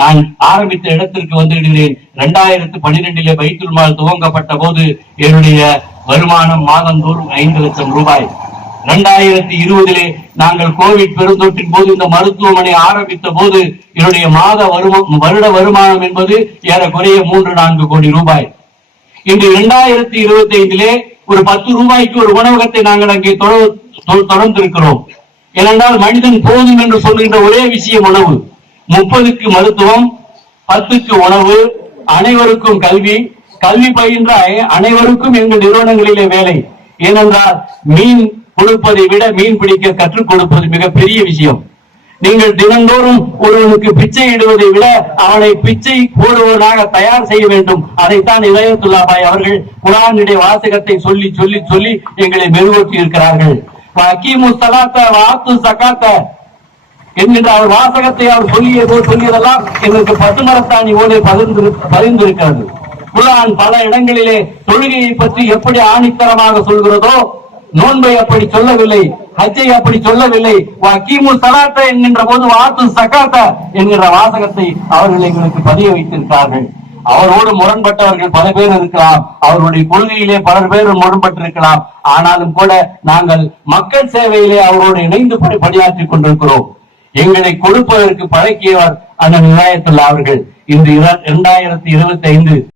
நான் ஆரம்பித்த இடத்திற்கு வந்து விடுகிறேன் இரண்டாயிரத்து பனிரெண்டிலே பைத்துல் மால் துவங்கப்பட்ட போது என்னுடைய வருமானம் மாதந்தோறும் ஐந்து லட்சம் ரூபாய். இரண்டாயிரத்தி இருபதிலே நாங்கள் கோவிட் பெருந்தொற்றின் போது இந்த மருத்துவமனை ஆரம்பித்த போது என்னுடைய மாத வருமானம் வருட வருமானம் என்பது ஏறக்குறைய மூன்று நான்கு கோடி ரூபாய். இன்று இரண்டாயிரத்தி இருபத்தி ஐந்திலே ஒரு பத்து ரூபாய்க்கு ஒரு உணவகத்தை நாங்கள் அங்கே தொ- தொடர்ந்திருக்கிறோம். ஏனென்றால் மனிதன் போதும் என்று சொல்கின்ற ஒரே விஷயம் உணவு. முப்பதுக்கு மருத்துவம் பத்துக்கு உணவு அனைவருக்கும் கல்வி. கல்வி பயின்ற அனைவருக்கும் எங்கள் நிறுவனங்களிலே வேலை. ஏனென்றால் மீன் கொடுப்பதை விட மீன் பிடிக்க கற்றுக் கொடுப்பது மிகப்பெரிய விஷயம். நீங்கள் தினந்தோறும் ஒருவனுக்கு பிச்சை இடுவதை விட அவனை பிச்சை போடுவதாக தயார் செய்ய வேண்டும். அதைத்தான் இளையத்துல்லாபாய் அவர்கள் குரானுடைய வாசகத்தை சொல்லி சொல்லி சொல்லி எங்களை மெருகூட்டி இருக்கிறார்கள் அக்கீமு சலாத்த வாத்து சகாத்த என்கின்ற அவர் வாசகத்தை அவர் சொல்லியதோ சொல்லியதெல்லாம் எங்களுக்கு பசுமரத்தாணி ஓலை பகிர்ந்து பகிர்ந்திருக்கிறது. குரான் பல இடங்களிலே தொழுகையை பற்றி எப்படி ஆணித்தரமாக சொல்கிறதோ நோன்பை அப்படி சொல்லவில்லை ஹஜ்ஜை அப்படி சொல்லவில்லை வக்கீமு சலாத்த என்கின்ற போது வாத்து சகாத்த என்கின்ற வாசகத்தை அவர்கள் எங்களுக்கு பதிய வைத்திருக்கிறார்கள். அவரோடு முரண்பட்டவர்கள் பல பேர் இருக்கலாம் அவருடைய கொள்கையிலே பல பேர் முரண்பட்டிருக்கலாம். ஆனாலும் கூட நாங்கள் மக்கள் சேவையிலே அவரோடு இணைந்து பணியாற்றிக் கொண்டிருக்கிறோம். எங்களை கொடுப்பதற்கு பழக்கியவர் அந்த விநாயகத்துல்லா அவர்கள். இன்று இரண்டாயிரத்தி இருபத்தி ஐந்து